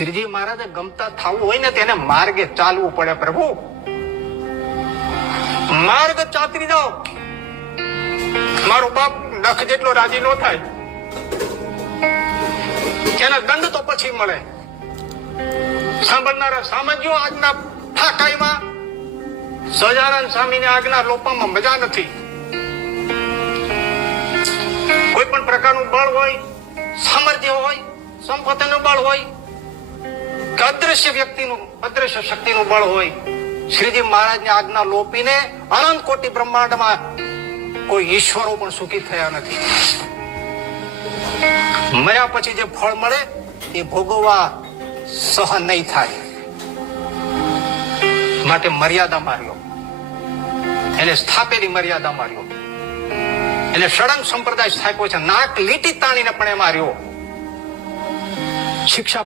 શ્રીજી મહારાજે ગમતા થવું હોય ને તેને માર્ગે ચાલવું પડે. પ્રભુ માર્ગ ચાતરી જાઓ. મારો બાપ નખ જેટલો રાજી નો થાય, એના દંડ તો પછી મળે. સાંભળનારા સામજ્યો આજના ઠાકાઈમાં સહજાનંદ સ્વામીની આજ્ઞા લોપામાં મજા નથી. કોઈ પણ પ્રકારનું બળ હોય, સામર્થ્ય હોય, સંપત્તિનું બળ હોય કે અદ્રશ્ય વ્યક્તિનું, અદ્રશ્ય શક્તિનું બળ હોય, શ્રીજી મહારાજની આજ્ઞા લોપીને અનંત કોટી બ્રહ્માંડમાં કોઈ ઈશ્વરો પણ સુખી થયા નથી. મર્યા પછી જે ફળ મળે એ ભોગવવા સહન નહીં થાય. માટે મર્યાદા માર્યો, એને સ્થાપેલી મર્યાદા માર્યો, એને ષડંગ સંપ્રદાય સ્થાપ્યો છે. નાક લીટી તાણીને પણ એ માર્યો. શિક્ષા